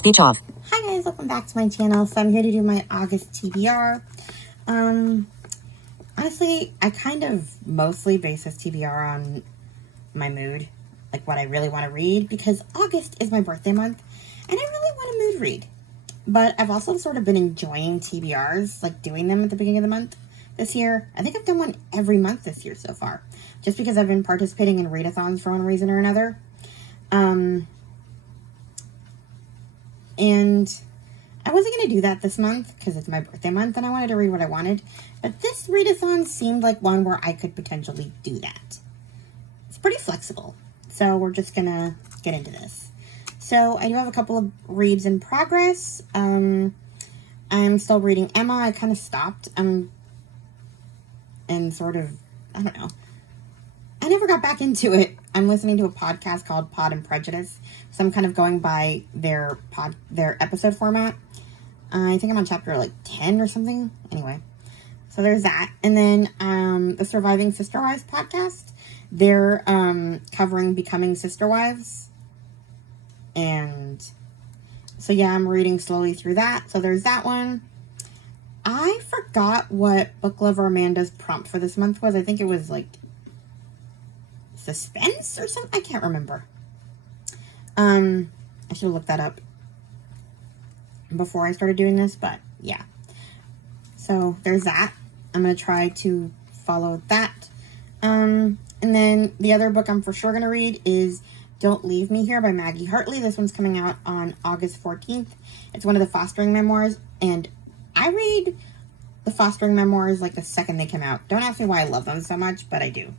Speech off. Hi guys, welcome back to my channel. So I'm here to do my August TBR. Honestly, I kind of mostly base this TBR on my mood, like what I really want to read, because August is my birthday month, and I really want a mood read. But I've also sort of been enjoying TBRs, like doing them at the beginning of the month this year. I think I've done one every month this year so far, just because I've been participating in readathons for one reason or another. And I wasn't going to do that this month because it's my birthday month and I wanted to read what I wanted. But this readathon seemed like one where I could potentially do that. It's pretty flexible. So we're just going to get into this. So I do have a couple of reads in progress. I'm still reading Emma. I kind of stopped. And sort of, I don't know. I never got back into it. I'm listening to a podcast called Pod and Prejudice. So I'm kind of going by their episode format. I think I'm on chapter like 10 or something. Anyway, so there's that. And then the Surviving Sister Wives podcast. They're covering Becoming Sister Wives. And so yeah, I'm reading slowly through that. So there's that one. I forgot what Book Lover Amanda's prompt for this month was. I think it was like suspense or something. I can't remember. I should have looked that up before I started doing this, but yeah. So there's that. I'm going to try to follow that. And then the other book I'm for sure going to read is Don't Leave Me Here by Maggie Hartley. This one's coming out on August 14th. It's one of the fostering memoirs, and I read the fostering memoirs like the second they come out. Don't ask me why I love them so much, but I do.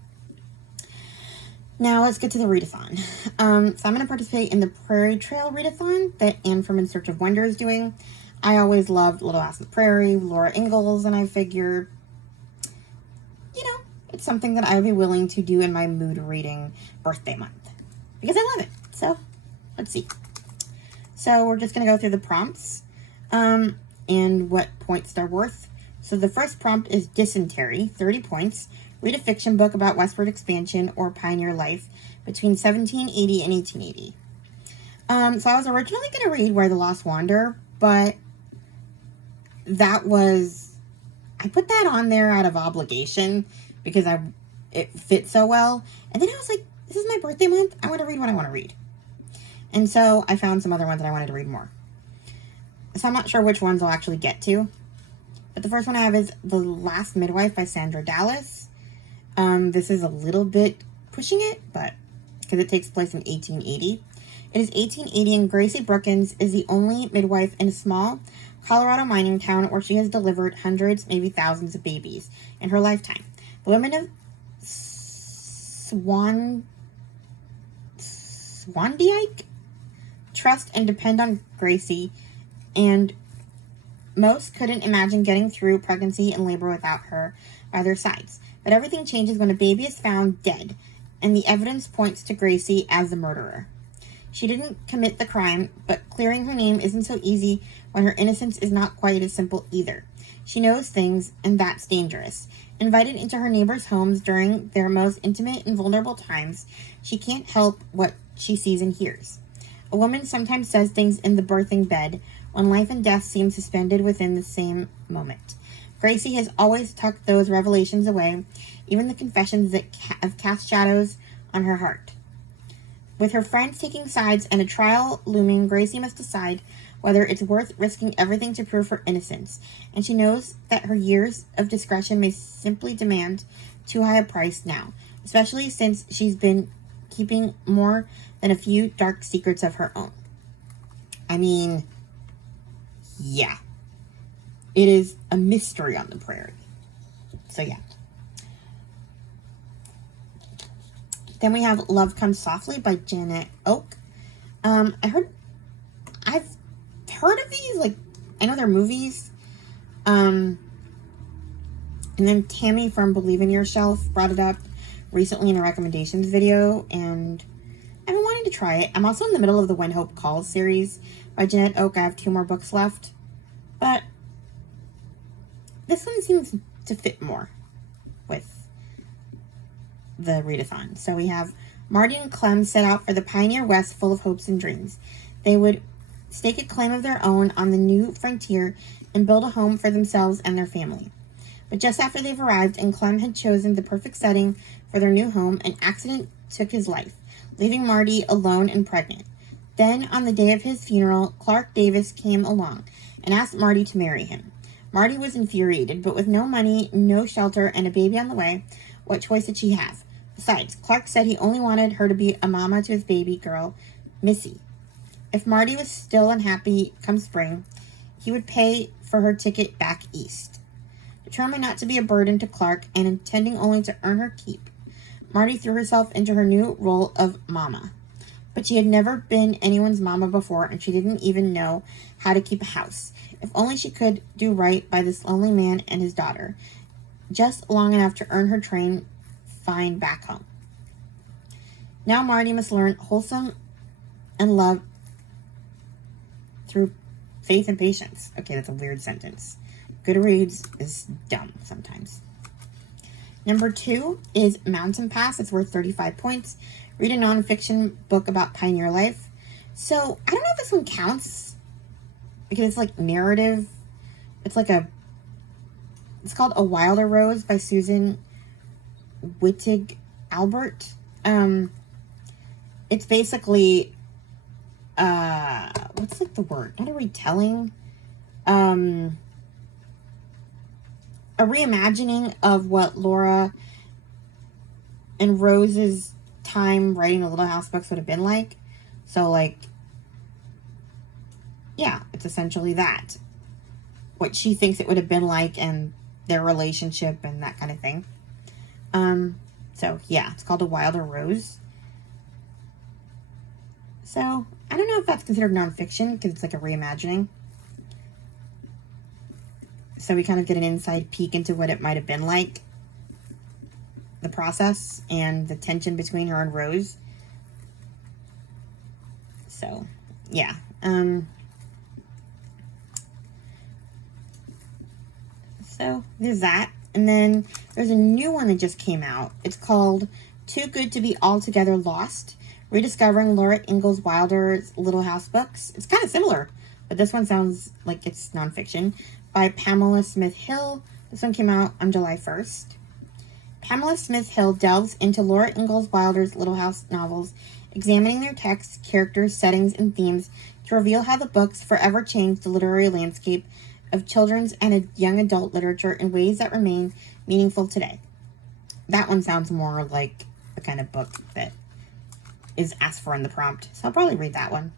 Now let's get to the readathon. So I'm going to participate in the Prairie Trail readathon that Anne from In Search of Wonder is doing. I always loved Little House on the Prairie, Laura Ingalls, and I figured, it's something that I would be willing to do in my mood reading birthday month. Because I love it. So, let's see. So, we're just going to go through the prompts and what points they're worth. So, the first prompt is dysentery, 30 points. Read a fiction book about westward expansion or pioneer life between 1780 and 1880. So I was originally going to read Where the Lost Wander, but I put that on there out of obligation because it fits so well. And then I was like, this is my birthday month. I want to read what I want to read. And so I found some other ones that I wanted to read more. So I'm not sure which ones I'll actually get to. But the first one I have is The Last Midwife by Sandra Dallas. This is a little bit pushing it, but because it takes place in 1880. It is 1880 and Gracie Brookins is the only midwife in a small Colorado mining town where she has delivered hundreds, maybe thousands of babies in her lifetime. The women of Swandyke trust and depend on Gracie, and most couldn't imagine getting through pregnancy and labor without her by their sides. But everything changes when a baby is found dead, and the evidence points to Gracie as the murderer. She didn't commit the crime, but clearing her name isn't so easy when her innocence is not quite as simple either. She knows things, and that's dangerous. Invited into her neighbors' homes during their most intimate and vulnerable times, she can't help what she sees and hears. A woman sometimes says things in the birthing bed when life and death seem suspended within the same moment. Gracie has always tucked those revelations away, even the confessions that have cast shadows on her heart. With her friends taking sides and a trial looming, Gracie must decide whether it's worth risking everything to prove her innocence, and she knows that her years of discretion may simply demand too high a price now, especially since she's been keeping more than a few dark secrets of her own. I mean, yeah. It is a mystery on the prairie. So, yeah. Then we have Love Comes Softly by Janet Oak. I've heard of these, like, I know they're movies. And then Tammy from Believe in Yourself brought it up recently in a recommendations video, and I've been wanting to try it. I'm also in the middle of the When Hope Calls series by Janet Oak. I have 2 more books left, but this one seems to fit more with the readathon. So we have Marty and Clem set out for the pioneer West full of hopes and dreams. They would stake a claim of their own on the new frontier and build a home for themselves and their family. But just after they've arrived and Clem had chosen the perfect setting for their new home, an accident took his life, leaving Marty alone and pregnant. Then, on the day of his funeral, Clark Davis came along and asked Marty to marry him. Marty was infuriated, but with no money, no shelter, and a baby on the way, what choice did she have? Besides, Clark said he only wanted her to be a mama to his baby girl, Missy. If Marty was still unhappy come spring, he would pay for her ticket back east. Determined not to be a burden to Clark and intending only to earn her keep, Marty threw herself into her new role of mama. But she had never been anyone's mama before, and she didn't even know how to keep a house. If only she could do right by this lonely man and his daughter, just long enough to earn her train fine back home. Now Marty must learn wholesome and love through faith and patience. Okay, that's a weird sentence. Goodreads is dumb sometimes. Number 2 is Mountain Pass. It's worth 35 points. Read a nonfiction book about pioneer life. So, I don't know if this one counts because it's like narrative. It's called A Wilder Rose by Susan Wittig Albert. It's basically, what's like the word? Not a retelling. A reimagining of what Laura and Rose's time writing the Little House books would have been like. So, like, yeah, it's essentially that. What she thinks it would have been like and their relationship and that kind of thing. So, yeah, it's called A Wilder Rose. So, I don't know if that's considered nonfiction because it's like a reimagining. So we kind of get an inside peek into what it might have been like. The process and the tension between her and Rose. So, yeah. So, there's that. And then there's a new one that just came out. It's called Too Good to Be Altogether Lost. Rediscovering Laura Ingalls Wilder's Little House books. It's kind of similar, but this one sounds like it's nonfiction. By Pamela Smith Hill. This one came out on July 1st. Pamela Smith Hill delves into Laura Ingalls Wilder's Little House novels, examining their texts, characters, settings, and themes to reveal how the books forever changed the literary landscape of children's and young adult literature in ways that remain meaningful today. That one sounds more like the kind of book that is asked for in the prompt, so I'll probably read that one.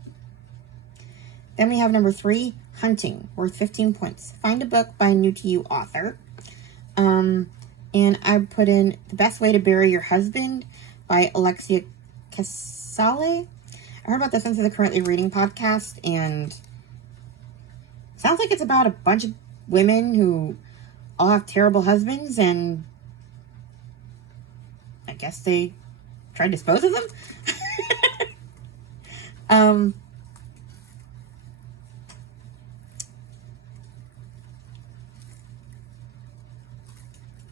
Then we have number 3, Hunting, worth 15 points. Find a book by a new-to-you author. And I put in The Best Way to Bury Your Husband by Alexia Casale. I heard about this one through the Currently Reading podcast, and sounds like it's about a bunch of women who all have terrible husbands, and I guess they try to dispose of them.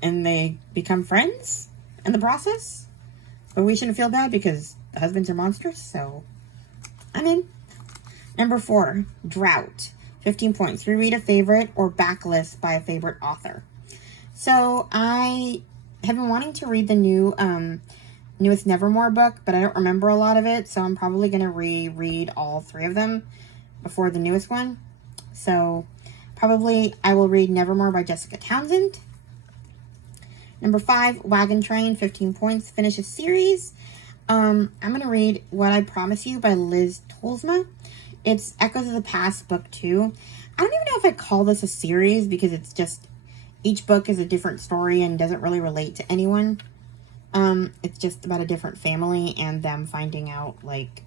And they become friends in the process. But we shouldn't feel bad because the husbands are monsters, so I'm in. Number 4, Drought. 15 points. Reread a favorite or backlist by a favorite author. So I have been wanting to read the newest Nevermore book, but I don't remember a lot of it, so I'm probably going to reread all 3 of them before the newest one. So probably I will read Nevermore by Jessica Townsend. Number 5, Wagon Train, 15 points. Finish a series. I'm going to read What I Promise You by Liz Tolsma. It's Echoes of the Past, book 2. I don't even know if I call this a series because it's just, each book is a different story and doesn't really relate to anyone. It's just about a different family and them finding out, like,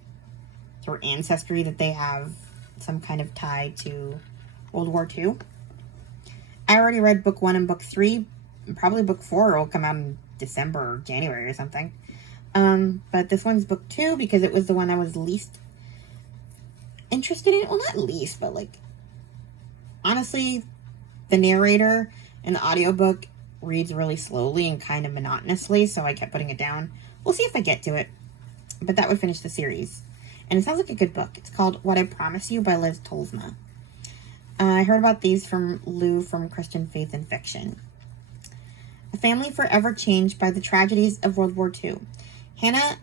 through ancestry that they have some kind of tie to World War II. I already read book 1 and book 3. Probably book 4 will come out in December or January or something. But this one's book 2 because it was the one I was least interested in. Well, not least, but like, honestly, the narrator in the audiobook reads really slowly and kind of monotonously, so I kept putting it down. We'll see if I get to it. But that would finish the series. And it sounds like a good book. It's called What I Promise You by Liz Tolsma. I heard about these from Lou from Christian Faith and Fiction. A family forever changed by the tragedies of World War II. Hannah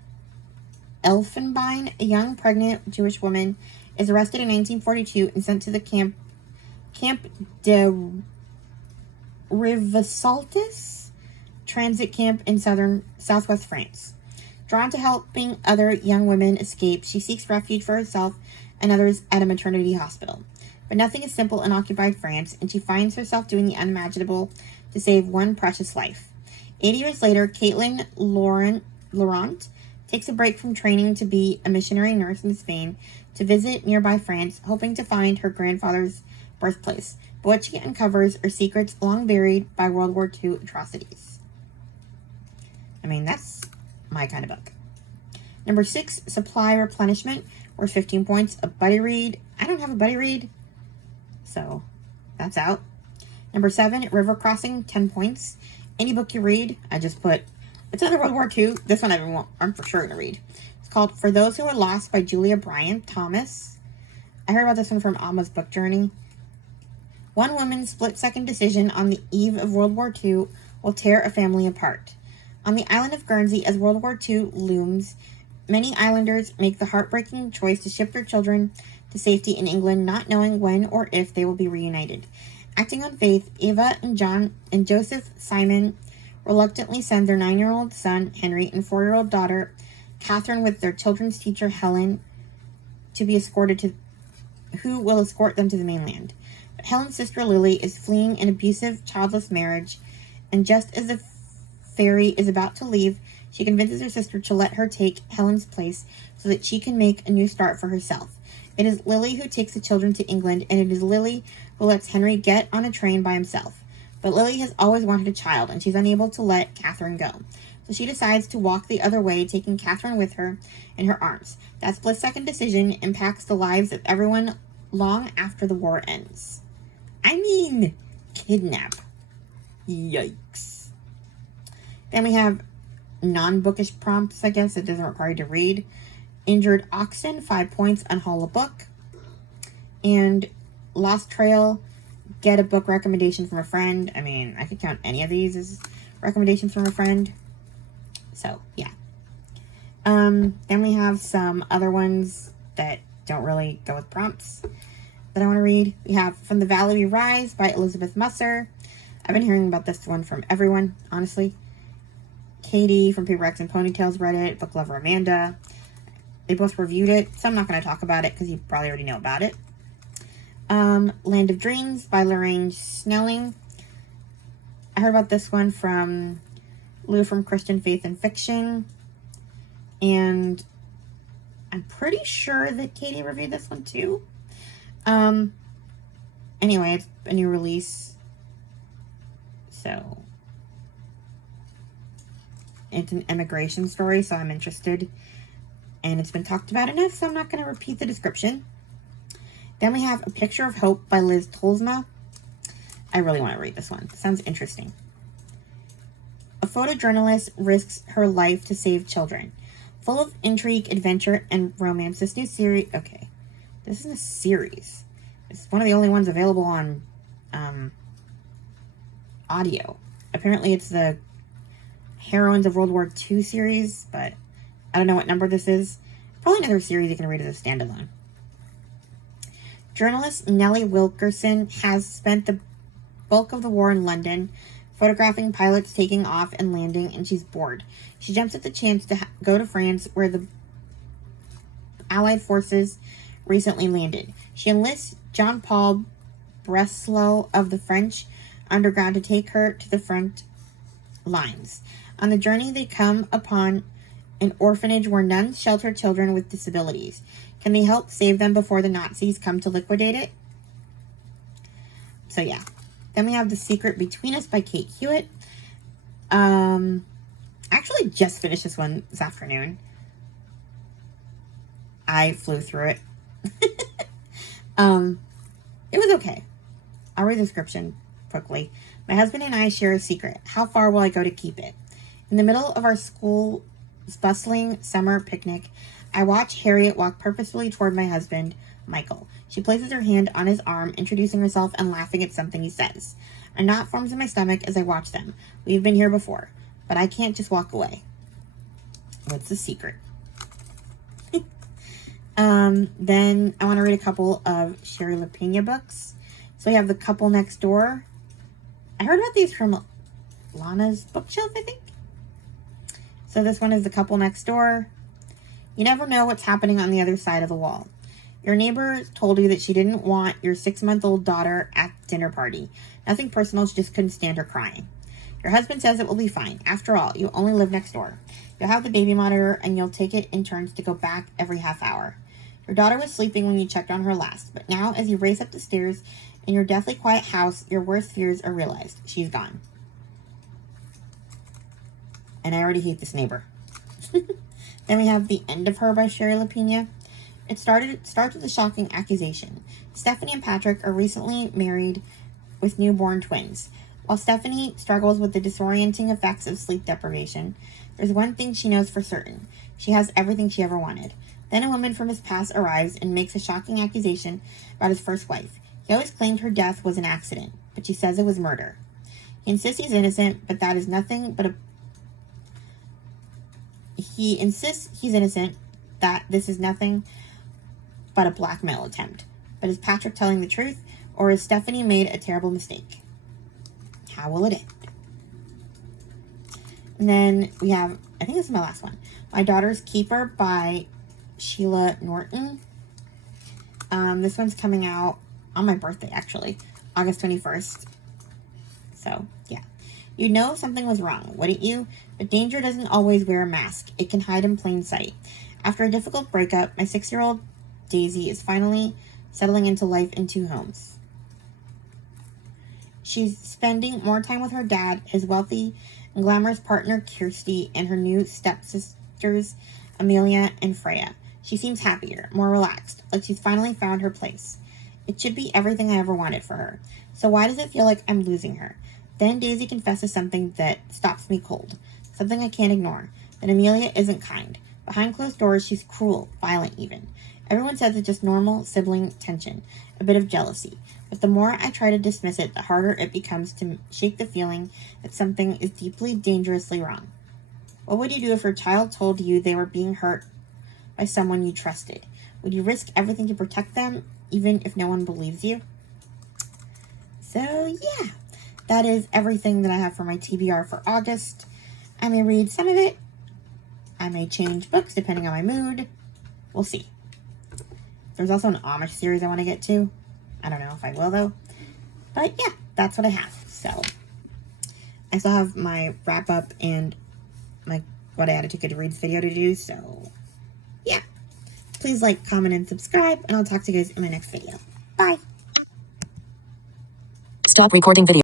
Elfenbein, a young pregnant Jewish woman, is arrested in 1942 and sent to the Camp de Rivesaltes transit camp in southwest France. Drawn to helping other young women escape, she seeks refuge for herself and others at a maternity hospital. But nothing is simple in occupied France, and she finds herself doing the unimaginable to save one precious life. 80 years later, Caitlin Laurent takes a break from training to be a missionary nurse in Spain to visit nearby France, hoping to find her grandfather's birthplace. But what she uncovers are secrets long buried by World War II atrocities. I mean, that's my kind of book. Number 6, Supply Replenishment, worth 15 points. A buddy read. I don't have a buddy read, so that's out. Number 7, River Crossing, 10 points. Any book you read, I just put, it's under World War II. This one I'm for sure going to read. It's called For Those Who Are Lost by Julia Bryant Thomas. I heard about this one from Alma's Book Journey. One woman's split-second decision on the eve of World War II will tear a family apart. On the island of Guernsey, as World War II looms, many islanders make the heartbreaking choice to ship their children to safety in England, not knowing when or if they will be reunited. Acting on faith, Eva and John and Joseph Simon reluctantly send their 9-year-old son, Henry, and 4-year-old daughter, Catherine, with their children's teacher, Helen, to be escorted to, who will escort them to the mainland. But Helen's sister, Lily, is fleeing an abusive, childless marriage, and just as the ferry is about to leave, she convinces her sister to let her take Helen's place so that she can make a new start for herself. It is Lily who takes the children to England, and it is Lily who lets Henry get on a train by himself. But Lily has always wanted a child, and she's unable to let Catherine go. So she decides to walk the other way, taking Catherine with her in her arms. That split-second decision impacts the lives of everyone long after the war ends. I mean, kidnap. Yikes. Then we have non-bookish prompts, I guess. It doesn't require you to read. Injured Oxen, 5 points. Unhaul a book. And Lost Trail, get a book recommendation from a friend. I mean, I could count any of these as recommendations from a friend. So, yeah. Then we have some other ones that don't really go with prompts that I want to read. We have From the Valley We Rise by Elizabeth Musser. I've been hearing about this one from everyone, honestly. Katie from Paperbacks and Ponytails read it. Book Lover Amanda. They both reviewed it, so I'm not going to talk about it because you probably already know about it. Land of Dreams by Lorraine Snelling. I heard about this one from Lou from Christian Faith and Fiction. And I'm pretty sure that Katie reviewed this one too. Anyway, it's a new release. So it's an immigration story, so I'm interested. And it's been talked about enough, so I'm not going to repeat the description. Then we have A Picture of Hope by Liz Tolsma. I really want to read this one. It sounds interesting. A photojournalist risks her life to save children. Full of intrigue, adventure, and romance, this new series... Okay, this isn't a series. It's one of the only ones available on audio. Apparently it's the Heroines of World War II series, but I don't know what number this is. Probably another series you can read as a standalone. Journalist Nellie Wilkerson has spent the bulk of the war in London, photographing pilots taking off and landing, and she's bored. She jumps at the chance to go to France, where the Allied forces recently landed. She enlists Jean-Paul Breslau of the French underground to take her to the front lines. On the journey, they come upon an orphanage where nuns shelter children with disabilities. Can they help save them before the Nazis come to liquidate it? So yeah. Then we have The Secret Between Us by Kate Hewitt. Actually just finished this one this afternoon. I flew through it. It was okay. I'll read the description quickly. My husband and I share a secret. How far will I go to keep it? In the middle of our school's bustling summer picnic, I watch Harriet walk purposefully toward my husband, Michael. She places her hand on his arm, introducing herself and laughing at something he says. A knot forms in my stomach as I watch them. We've been here before, but I can't just walk away. What's the secret? Then I want to read a couple of Sherry LaPena books. So we have The Couple Next Door. I heard about these from Lana's Bookshelf, I think. So this one is The Couple Next Door. You never know what's happening on the other side of the wall. Your neighbor told you that she didn't want your 6-month-old daughter at the dinner party. Nothing personal, she just couldn't stand her crying. Your husband says it will be fine. After all, you only live next door. You'll have the baby monitor and you'll take it in turns to go back every half hour. Your daughter was sleeping when you checked on her last, but now as you race up the stairs in your deathly quiet house, your worst fears are realized. She's gone. And I already hate this neighbor. Then we have The End of Her by Sherry LaPena. It starts with a shocking accusation. Stephanie and Patrick are recently married with newborn twins. While Stephanie struggles with the disorienting effects of sleep deprivation, there's one thing she knows for certain. She has everything she ever wanted. Then a woman from his past arrives and makes a shocking accusation about his first wife. He always claimed her death was an accident, but she says it was murder. He insists he's innocent, but that is nothing but He insists he's innocent, that this is nothing but a blackmail attempt. But is Patrick telling the truth, or has Stephanie made a terrible mistake? How will it end? And then we have, I think this is my last one, My Daughter's Keeper by Sheila Norton. This one's coming out on my birthday, actually, August 21st. So, yeah. You'd know if something was wrong, wouldn't you? But danger doesn't always wear a mask. It can hide in plain sight. After a difficult breakup, my 6-year-old Daisy is finally settling into life in 2 homes. She's spending more time with her dad, his wealthy and glamorous partner Kirsty, and her new stepsisters Amelia and Freya. She seems happier, more relaxed, like she's finally found her place. It should be everything I ever wanted for her. So why does it feel like I'm losing her? Then Daisy confesses something that stops me cold, something I can't ignore, that Amelia isn't kind. Behind closed doors, she's cruel, violent even. Everyone says it's just normal sibling tension, a bit of jealousy. But the more I try to dismiss it, the harder it becomes to shake the feeling that something is deeply, dangerously wrong. What would you do if your child told you they were being hurt by someone you trusted? Would you risk everything to protect them, even if no one believes you? So, yeah. That is everything that I have for my TBR for August. I may read some of it. I may change books depending on my mood. We'll see. There's also an Amish series I want to get to. I don't know if I will, though. But, yeah, that's what I have. So, I still have my wrap-up and my what I added to Goodreads video to do. So, yeah. Please like, comment, and subscribe. And I'll talk to you guys in my next video. Bye. Stop recording video.